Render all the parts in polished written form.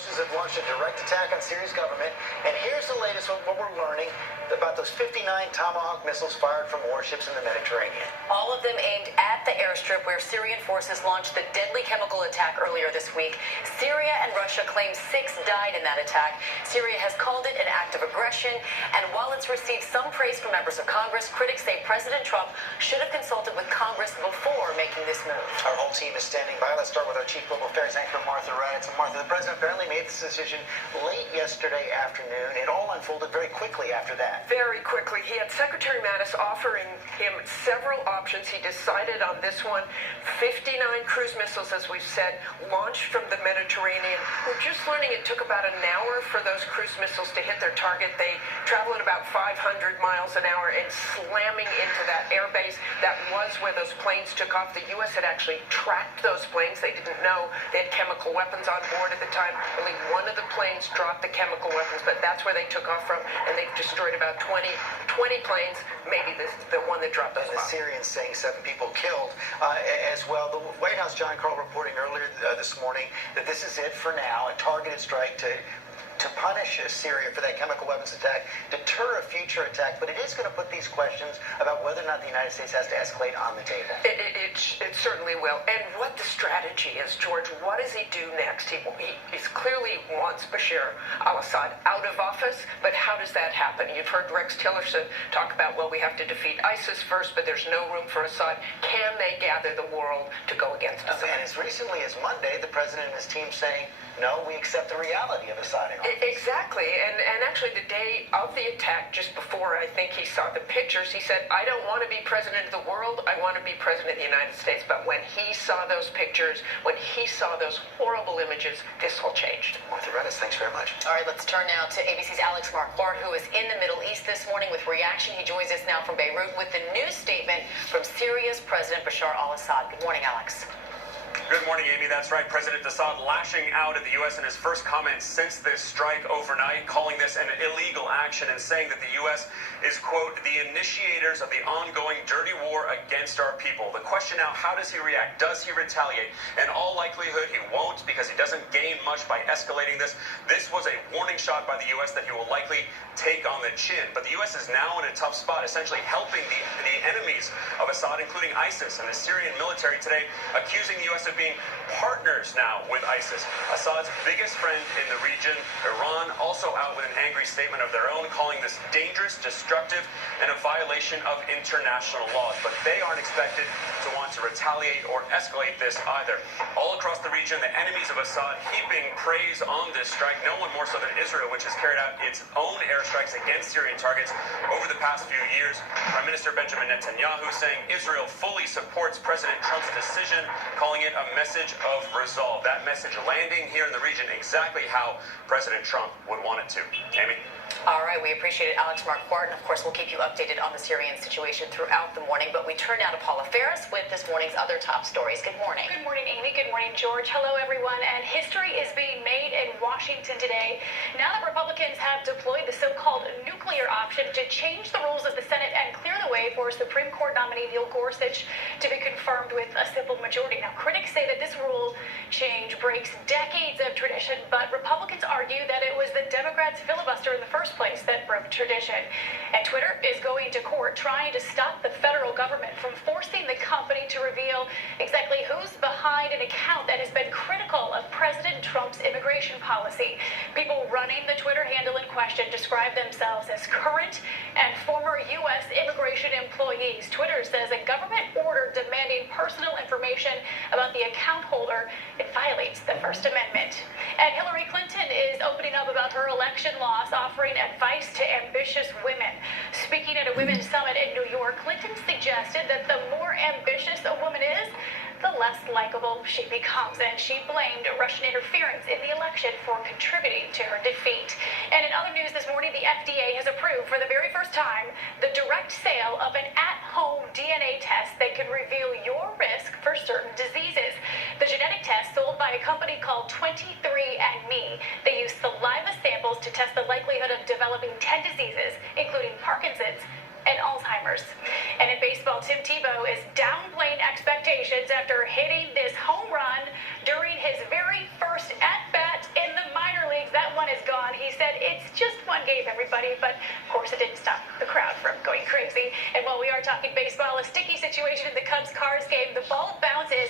forces have launched a direct attack on Syria's government. And here's the latest on what we're learning about those 59 Tomahawk missiles fired from warships in the Mediterranean. All of them aimed at the airstrip where Syrian forces launched the deadly chemical attack earlier this week. Syria and Russia claim 6 died in that attack. Syria has called it an act of aggression. And while it's received some praise from members of Congress, critics say President Trump should have consulted with Congress before making this move. Our whole team is standing by. Let's start with our chief global affairs anchor, Martha Raddatz. And Martha, the president apparently made this decision late yesterday afternoon. It all unfolded very quickly after that. Very quickly. He had Secretary Mattis offering him several options. He decided on this one. 59 cruise missiles, as we've said, launched from the Mediterranean. We're just learning it took about an hour for those cruise missiles to hit their target. They travel at about 500 miles an hour and slamming into that airbase. That was where those planes took off. The U.S. had actually tracked those planes. They didn't know they had chemical weapons on board at the time. Only one of the planes dropped the chemical weapons, but that's where they took off from, and they've destroyed about 20 planes, maybe the one that dropped those bombs. The Syrians saying 7 people killed as well. The White House, John Carl, reporting earlier this morning that this is it for now, a targeted strike to punish Syria for that chemical weapons attack, deter a future attack, but it is going to put these questions about whether or not the United States has to escalate on the table. It certainly will. And what the strategy is, George, what does he do next? He clearly wants Bashar al-Assad out of office, but how does that happen? You've heard Rex Tillerson talk about, well, we have to defeat ISIS first, but there's no room for Assad. Can they gather the world to go against Assad? And as recently as Monday, the president and his team saying, no, we accept the reality of Assad in office. Exactly. And actually the day of the attack, just before I think he saw the pictures, he said, I don't want to be president of the world, I want to be president of the United States. But when he saw those pictures, when he saw those horrible images, this all changed. Martha Raddatz, thanks very much. All right, let's turn now to ABC's Alex Marquardt, who is in the Middle East this morning with reaction. He joins us now from Beirut with the new statement from Syria's President Bashar al-Assad. Good morning, Alex. Good morning, Amy. That's right. President Assad lashing out at the U.S. in his first comments since this strike overnight, calling this an illegal action and saying that the U.S. is, quote, the initiators of the ongoing dirty war against our people. The question now, how does he react? Does he retaliate? In all likelihood, he won't, because he doesn't gain much by escalating this. This was a warning shot by the U.S. that he will likely take on the chin. But the U.S. is now in a tough spot, essentially helping the enemies of Assad, including ISIS, and the Syrian military today, accusing the U.S. of being partners now with ISIS. Assad's biggest friend in the region, Iran, also out with an angry statement of their own, calling this dangerous, destructive, and a violation of international laws. But they aren't expected to want to retaliate or escalate this either. All across the region, the enemies of Assad heaping praise on this strike, no one more so than Israel, which has carried out its own airstrikes against Syrian targets over the past few years. Prime Minister Benjamin Netanyahu saying Israel fully supports President Trump's decision, calling it a message of resolve. That message landing here in the region exactly how President Trump would want it to. Amy? All right, we appreciate it, Alex Marquardt, and of course we'll keep you updated on the Syrian situation throughout the morning. But we turn now to Paula Ferris with this morning's other top stories. Good morning. Good morning, Amy. Good morning, George. Hello, everyone. And history is being made in Washington today now that Republicans have deployed the so-called nuclear option to change the rules of the Senate and clear the way for Supreme Court nominee Neil Gorsuch to be confirmed with a simple majority. Now, critics say that this rule change breaks decades of tradition, but Republicans argue that it was the Democrats' filibuster in the first place that broke tradition. And Twitter is going to court trying to stop the federal government from forcing the company to reveal exactly who's behind an account that has been critical of President Trump's immigration policy. People running the Twitter handle in question describe themselves as current and former U.S. immigration employees. Twitter says a government order demanding personal information about the account holder, it violates the First Amendment. And Hillary Clinton is opening up about her election loss, offering advice to ambitious women. Speaking at a women's summit in New York, Clinton suggested that the more ambitious a woman is, the less likable she becomes, and she blamed Russian interference in the election for contributing to her defeat. And in other news this morning, the FDA has approved for the very first time the direct sale of an at-home DNA test that can reveal your risk for certain diseases. The genetic test, sold by a company called 23andMe, they use saliva samples to test the likelihood of developing 10 diseases, including Parkinson's and Alzheimer's. And in baseball, Tim Tebow is downplaying expectations after hitting this home run during his very first at-bat in the minor everybody, but of course it didn't stop the crowd from going crazy. And while we are talking baseball, a sticky situation in the Cubs-Cards game. The ball bounces.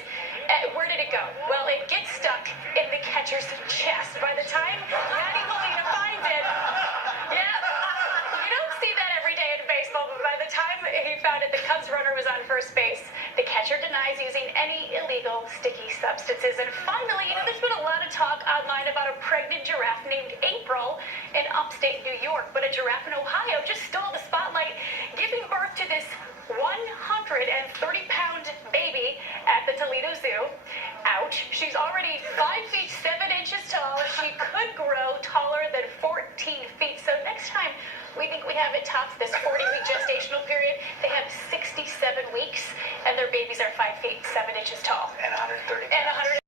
Where did it go? Well, it gets stuck in the catcher's chest. By the time Yadi Molina finds it, yeah, you don't see that every day in baseball, but by the time he found it, the Cubs runner was on first base. The catcher denies using any illegal sticky substances. And finally, there's been a lot of talk online about a pregnant giraffe named April in upstate New York, but a giraffe in Ohio just stole the spotlight, giving birth to this 130-pound baby at the Toledo Zoo. Ouch. She's already 5 feet 7 inches tall. She could grow taller than 14 feet. So next time we think we have it tough, this 40-week gestational period, they have 67 weeks, and their babies are 5 feet 7 inches tall. And 130 And 100